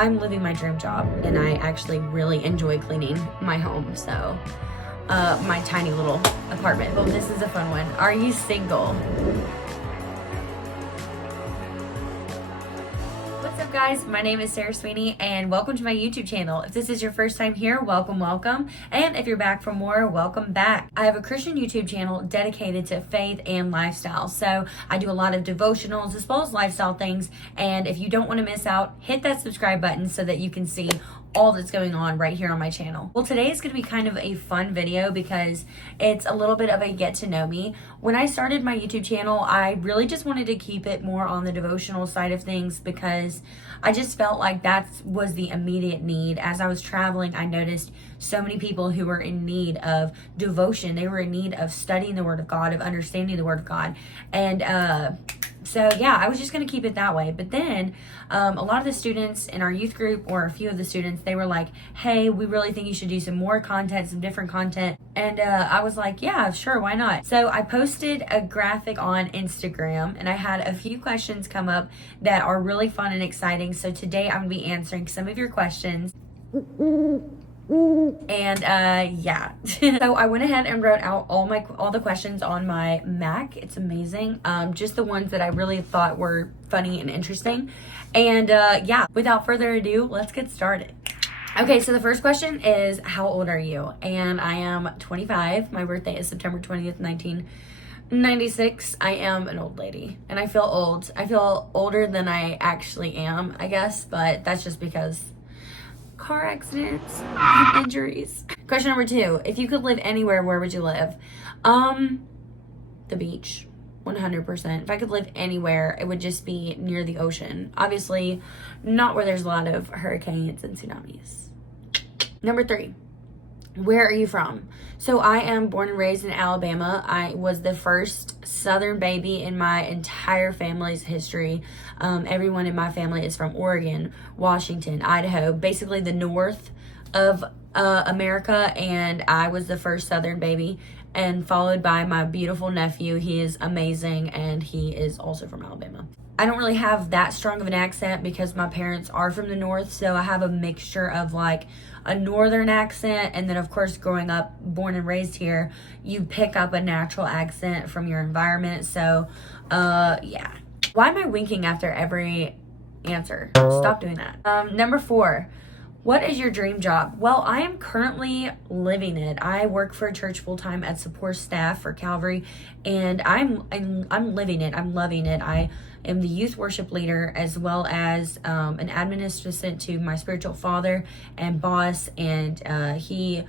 I'm living my dream job, and I actually really enjoy cleaning my home. So my tiny little apartment. Well, this is a fun one. Are you single? What's up, guys? My name is Sweeney, and welcome to my YouTube channel. If this is your first time here, welcome. And if you're back for more, welcome back. I have a Christian YouTube channel dedicated to faith and lifestyle. So I do a lot of devotionals as well as lifestyle things. And if you don't want to miss out, hit that subscribe button so that you can see all that's going on right here on my channel. Well, today is going to be kind of a fun video because it's a little bit of a get to know me. When I started my YouTube channel, I really just wanted to keep it more on the devotional side of things because I just felt like that was the immediate need. As I was traveling, I noticed so many people who were in need of devotion. They were in need of studying the Word of God, of understanding the Word of God. And so yeah, I was just going to keep it that way. But then a lot of the students in our youth group, or a few of the students, they were like, hey, we really think you should do some more content, some different content. And I was like, yeah, sure, why not? So I posted a graphic on Instagram, and I had a few questions come up that are really fun and exciting. So today I'm going to be answering some of your questions. And yeah. So I went ahead and wrote out all the questions on my Mac. It's amazing. Just the ones that I really thought were funny and interesting. And yeah, without further ado, let's get started. Okay, so the first question is, how old are you? And I am 25. My birthday is September 20th, 1996. I am an old lady, and I feel old. I feel older than I actually am, I guess, but that's just because car accidents, injuries. Question number 2. If you could live anywhere, where would you live? The beach, 100%. If I could live anywhere, it would just be near the ocean. Obviously, not where there's a lot of hurricanes and tsunamis. Number 3. Where are you from? So I am born and raised in Alabama. I was the first Southern baby in my entire family's history. Everyone in my family is from Oregon, Washington, Idaho, basically the north of America. And I was the first Southern baby, and followed by my beautiful nephew. He is amazing, and he is also from Alabama. I don't really have that strong of an accent because my parents are from the north, so I have a mixture of like a northern accent, and then of course growing up, born and raised here, you pick up a natural accent from your environment. So yeah. Why am I winking after every answer? Stop doing that. Number 4. What is your dream job? Well, I am currently living it. I work for a church full-time as support staff for Calvary, and I'm living it. I'm loving it. I am the youth worship leader, as well as an admin assistant to my spiritual father and boss, and he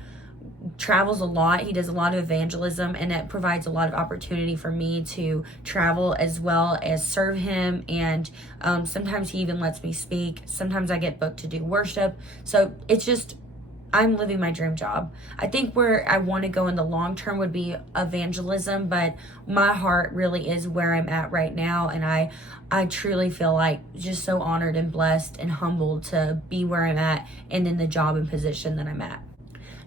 travels a lot. He does a lot of evangelism, and that provides a lot of opportunity for me to travel as well as serve him. And sometimes he even lets me speak. Sometimes I get booked to do worship. So it's just, I'm living my dream job. I think where I want to go in the long term would be evangelism, but my heart really is where I'm at right now. And I truly feel like just so honored and blessed and humbled to be where I'm at and in the job and position that I'm at.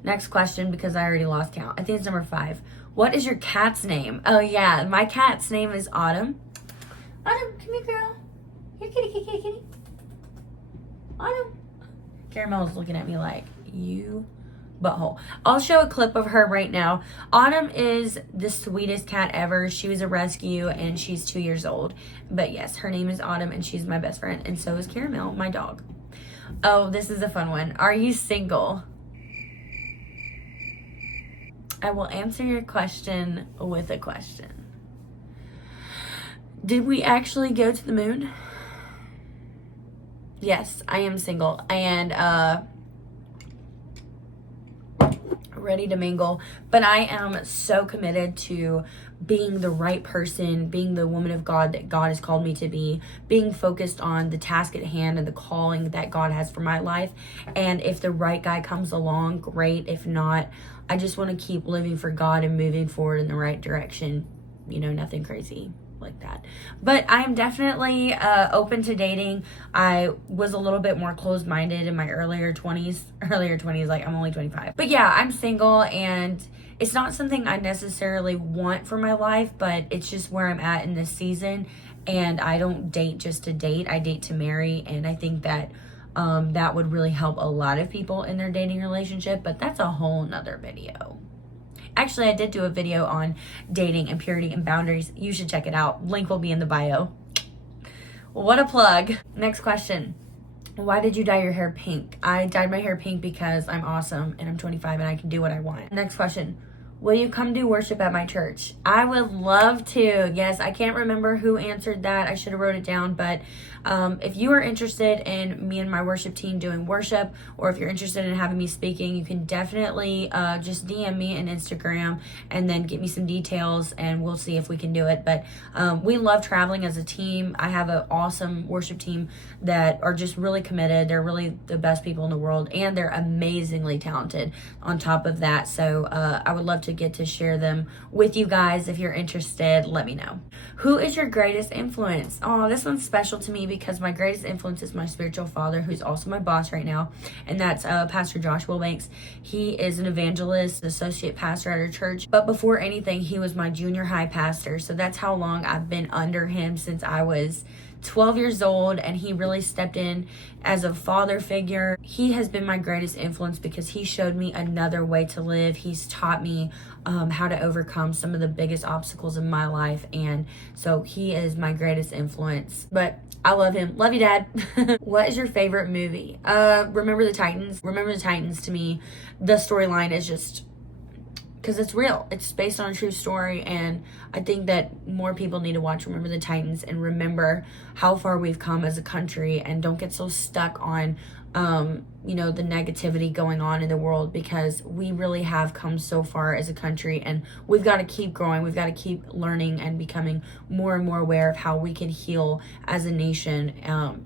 Next question, because I already lost count. I think it's number 5. What is your cat's name? Oh yeah, my cat's name is Autumn. Autumn, come here, girl. Here, kitty, kitty, kitty, kitty. Autumn. Caramel's looking at me like, you butthole. I'll show a clip of her right now. Autumn is the sweetest cat ever. She was a rescue, and she's 2 years old. But yes, her name is Autumn, and she's my best friend. And so is Caramel, my dog. Oh, this is a fun one. Are you single? I will answer your question with a question. Did we actually go to the moon? Yes, I am single and ready to mingle, but I am so committed to being the right person, being the woman of God that God has called me to be, being focused on the task at hand and the calling that God has for my life. And if the right guy comes along, great. If not, I just want to keep living for God and moving forward in the right direction. You know, nothing crazy like that. But I'm definitely open to dating. I was a little bit more closed-minded in my earlier 20s, like I'm only 25. But yeah, I'm single, and it's not something I necessarily want for my life, but it's just where I'm at in this season. And I don't date just to date. I date to marry. And I think that that would really help a lot of people in their dating relationship, but that's a whole nother video. Actually, I did do a video on dating and purity and boundaries. You should check it out. Link will be in the bio. What a plug. Next question. Why did you dye your hair pink? I dyed my hair pink because I'm awesome and I'm 25 and I can do what I want. Next question. Will you come do worship at my church? I would love to. Yes, I can't remember who answered that. I should have wrote it down. But if you are interested in me and my worship team doing worship, or if you're interested in having me speaking, you can definitely just DM me on Instagram and then get me some details and we'll see if we can do it. But we love traveling as a team. I have an awesome worship team that are just really committed. They're really the best people in the world and they're amazingly talented on top of that. So I would love to get to share them with you guys. If you're interested, let me know. Who is your greatest influence? Oh, this one's special to me because my greatest influence is my spiritual father, who's also my boss right now, and that's Pastor Josh Wilbanks. He is an evangelist, associate pastor at our church, but before anything, he was my junior high pastor. So that's how long I've been under him, since I was 12 years old, and he really stepped in as a father figure. He has been my greatest influence because he showed me another way to live. He's taught me how to overcome some of the biggest obstacles in my life, and so he is my greatest influence. But I love him. Love you, Dad. What is your favorite movie? Remember the Titans. Remember the Titans, to me, the storyline is just, because it's real. It's based on a true story, and I think that more people need to watch Remember the Titans and remember how far we've come as a country, and don't get so stuck on the negativity going on in the world, because we really have come so far as a country, and we've got to keep growing. We've got to keep learning and becoming more and more aware of how we can heal as a nation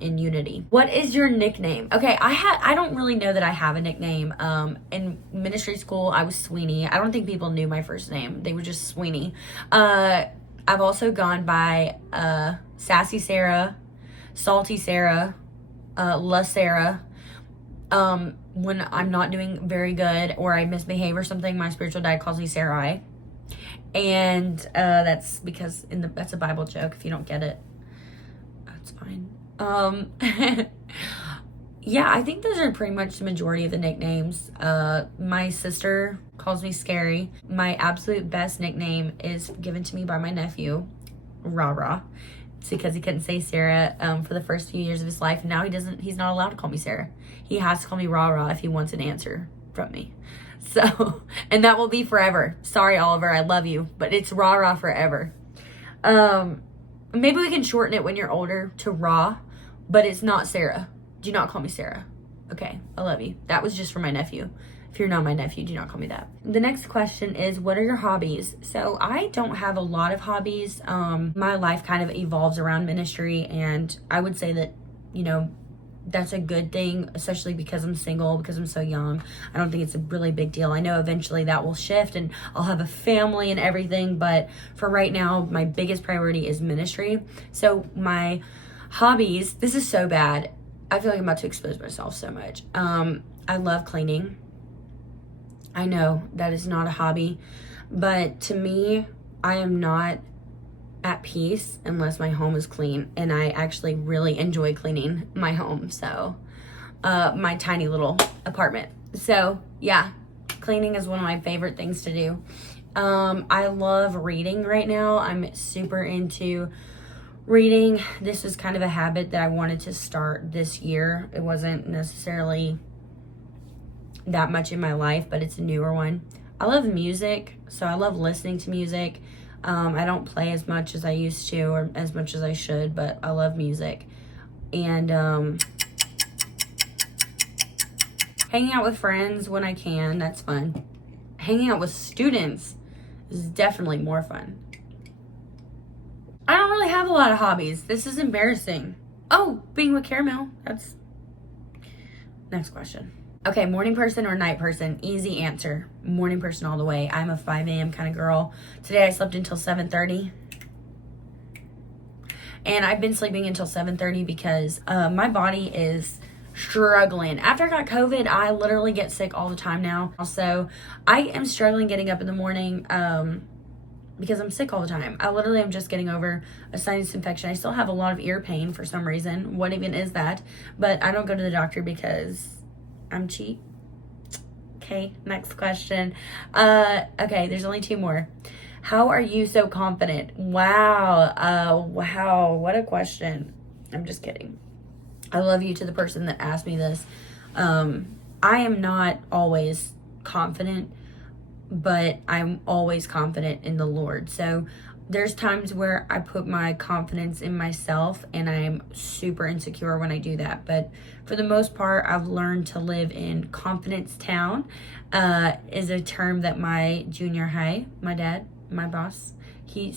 in unity. What is your nickname? Okay, I don't really know that I have a nickname. In ministry school, I was Sweeney. I don't think people knew my first name. They were just Sweeney. I've also gone by Sassy Sarah, Salty Sarah, La Sarah. When I'm not doing very good or I misbehave or something, my spiritual dad calls me Sarai. And that's because that's a Bible joke. If you don't get it, that's fine. Yeah, I think those are pretty much the majority of the nicknames. My sister calls me Scary. My absolute best nickname is given to me by my nephew, Rah. It's because he couldn't say Sarah for the first few years of his life. Now he's not allowed to call me Sarah. He has to call me Rah if he wants an answer from me. So, and that will be forever. Sorry, Oliver, I love you, but it's Rah forever. Maybe we can shorten it when you're older to Rah, but it's not Sarah. Do not call me Sarah. Okay, I love you. That was just for my nephew. If you're not my nephew, do not call me that. The next question is, what are your hobbies? So I don't have a lot of hobbies. My life kind of evolves around ministry, and I would say that, that's a good thing, especially because I'm single, because I'm so young. I don't think it's a really big deal. I know eventually that will shift and I'll have a family and everything, but for right now, my biggest priority is ministry. So my hobbies, this is so bad. I feel like I'm about to expose myself so much. I love cleaning. I know that is not a hobby, but to me, I am not at peace unless my home is clean, and I actually really enjoy cleaning my home. So, my tiny little apartment. So yeah, cleaning is one of my favorite things to do. I love reading right now. I'm super into reading. This is kind of a habit that I wanted to start this year. It wasn't necessarily that much in my life, but it's a newer one. I love music, so I love listening to music. I don't play as much as I used to or as much as I should, but I love music. And hanging out with friends when I can, that's fun. Hanging out with students is definitely more fun. I don't really have a lot of hobbies. This is embarrassing. Oh, being with Caramel. That's next question. Okay, morning person or night person? Easy answer. Morning person all the way. I'm a 5 a.m. kind of girl. Today I slept until 7:30. And I've been sleeping until 7:30 because my body is struggling. After I got COVID, I literally get sick all the time now. Also, I am struggling getting up in the morning. because I'm sick all the time. I literally am just getting over a sinus infection. I still have a lot of ear pain for some reason. What even is that? But I don't go to the doctor because I'm cheap. Okay, next question. Okay, there's only 2 more. How are you so confident? Wow. Wow, what a question. I'm just kidding. I love you to the person that asked me this. I am not always confident, but I'm always confident in the Lord. So there's times where I put my confidence in myself and I'm super insecure when I do that. But for the most part, I've learned to live in confidence town, is a term that my junior high, my dad, my boss, he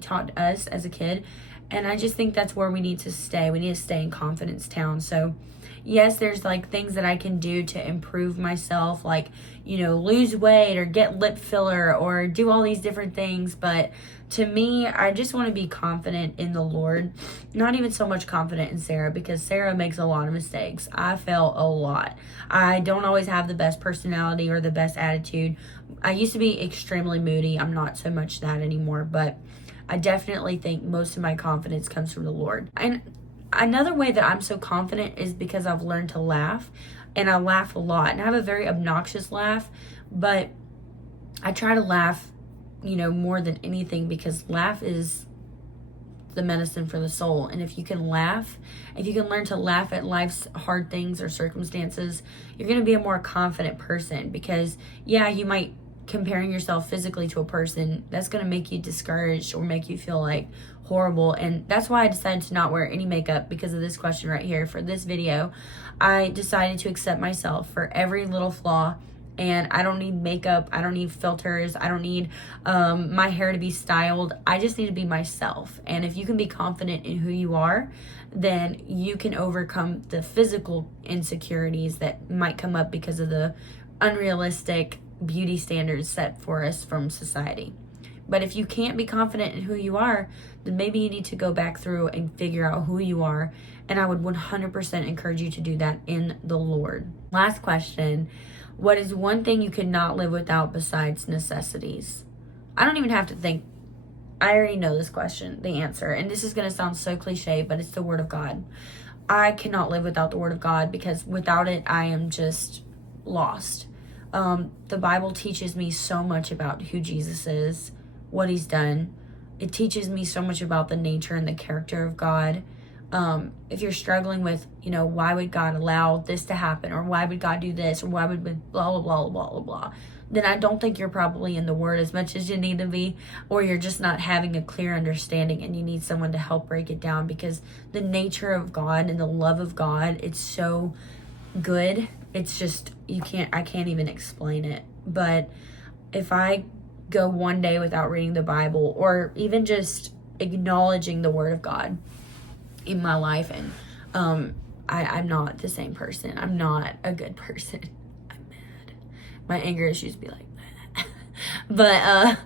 taught us as a kid. And I just think that's where we need to stay. We need to stay in confidence town. So yes, there's like things that I can do to improve myself, like, you know, lose weight or get lip filler or do all these different things. But to me, I just want to be confident in the Lord. Not even so much confident in Sarah, because Sarah makes a lot of mistakes. I fail a lot. I don't always have the best personality or the best attitude. I used to be extremely moody. I'm not so much that anymore, but I definitely think most of my confidence comes from the Lord. And another way that I'm so confident is because I've learned to laugh, and I laugh a lot. And I have a very obnoxious laugh, but I try to laugh, you know, more than anything, because laugh is the medicine for the soul. And if you can laugh, if you can learn to laugh at life's hard things or circumstances, you're going to be a more confident person. Because yeah, you might comparing yourself physically to a person, that's going to make you discouraged or make you feel like horrible. And that's why I decided to not wear any makeup, because of this question right here. For this video, I decided to accept myself for every little flaw, and I don't need makeup, I don't need filters, I don't need my hair to be styled. I just need to be myself. And if you can be confident in who you are, then you can overcome the physical insecurities that might come up because of the unrealistic beauty standards set for us from society. But if you can't be confident in who you are, then maybe you need to go back through and figure out who you are. And I would 100% encourage you to do that in the Lord. Last question. What is one thing you could not live without besides necessities? I don't even have to think. I already know this question, the answer. And this is going to sound so cliche, but it's the Word of God. I cannot live without the Word of God, because without it, I am just lost. The Bible teaches me so much about who Jesus is, what he's done. It teaches me so much about the nature and the character of God. If you're struggling with, you know, why would God allow this to happen, or why would God do this, or why would blah, blah, blah, blah, blah, blah, then I don't think you're probably in the Word as much as you need to be, or you're just not having a clear understanding and you need someone to help break it down, because the nature of God and the love of God, it's so good. It's just, I can't even explain it. But if I go one day without reading the Bible, or even just acknowledging the Word of God in my life, and I'm not the same person. I'm not a good person. I'm mad. My anger issues be like that.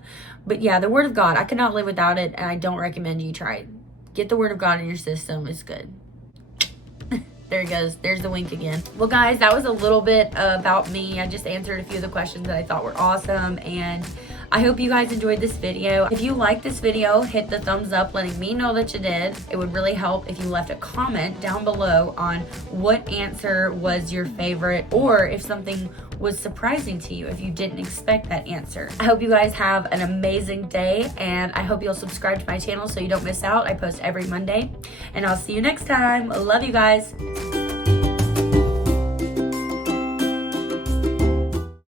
But yeah, the Word of God, I could not live without it, and I don't recommend you try it. Get the Word of God in your system. It's good. There it goes. There's the wink again. Well, guys, that was a little bit about me. I just answered a few of the questions that I thought were awesome, and I hope you guys enjoyed this video. If you liked this video, hit the thumbs up letting me know that you did. It would really help if you left a comment down below on what answer was your favorite, or if something was surprising to you, if you didn't expect that answer. I hope you guys have an amazing day, and I hope you'll subscribe to my channel so you don't miss out. I post every Monday, and I'll see you next time. Love you guys.